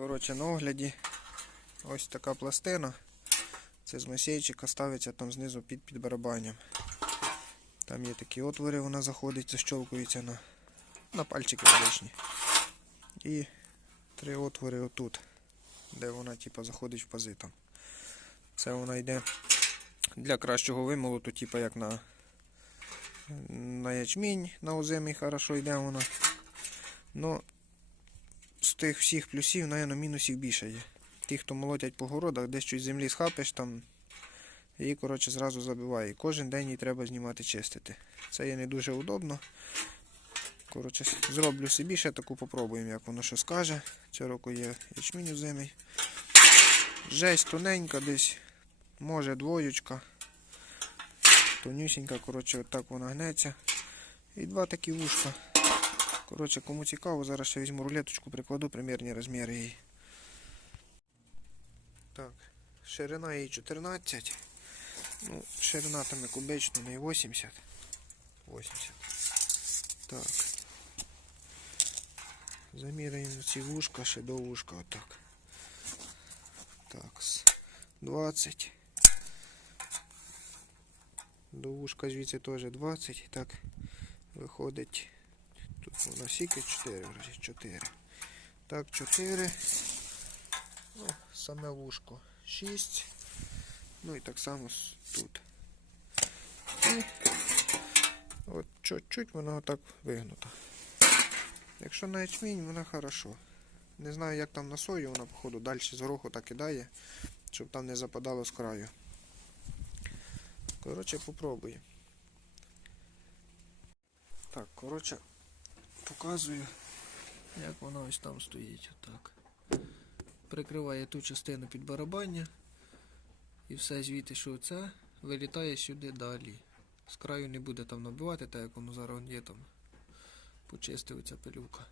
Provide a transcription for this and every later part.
Коротше, на огляді ось така пластина. Це з масейчика ставиться там знизу під, під барабанням. Там є такі отвори, вона заходить, защолкується на, на пальчики обичні. І три отвори отут, де вона типу, заходить в пази. Це вона йде для кращого вимолоту, типу як на, на ячмінь, на озимий хорошо йде вона. Ну, з тих всіх плюсів, напевно, мінусів більше є. Ті, хто молотять по городах, десь щось землі схапиш, там її, коротше, зразу забиває. Кожен день її треба знімати, чистити. Це є не дуже удобно. Коротше, зроблю собі ще таку попробуємо, як воно що скаже. Цього року є ячмінь озимий. Жесть тоненька десь, може двоючка. Тонюсінька, коротше, отак вона гнеться. І два такі вушка. Коротше, кому цікаво, зараз ще візьму рулеточку, прикладу примірні розміри її. Так, ширина її 14. Ну, ширина там як обично, не 80. 80. Так. Заміряємо ці вушка ще до вушка отак. Так, 20. До вушка звідси теж 20. Так, виходить. Тут у нас скільки 4 4. Так, 4. Ну, саме вушко 6. Ну і так само тут. І от чуть-чуть воно отак вигнуто. Якщо на ячмінь, вона хорошо. Не знаю, як там на сою, вона, походу, далі з гороху так кидає, щоб там не западало з краю. Коротше, попробуємо. Так, коротше, показую, як вона ось там стоїть. Отак. Прикриває ту частину під барабання. І все звідти, що це, вилітає сюди далі. З краю не буде там набивати, так як воно зараз є там. Почистив ця пилюка.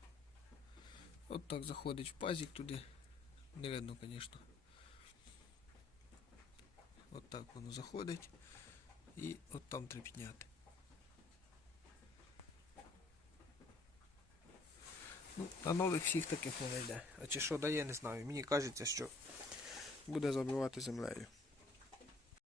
От так заходить в пазик туди. Не видно, звісно. От так воно заходить. І от там треба підняти. Ну, на нових всіх таких не йде. А чи що дає, не знаю. Мені кажеться, що буде забивати землею.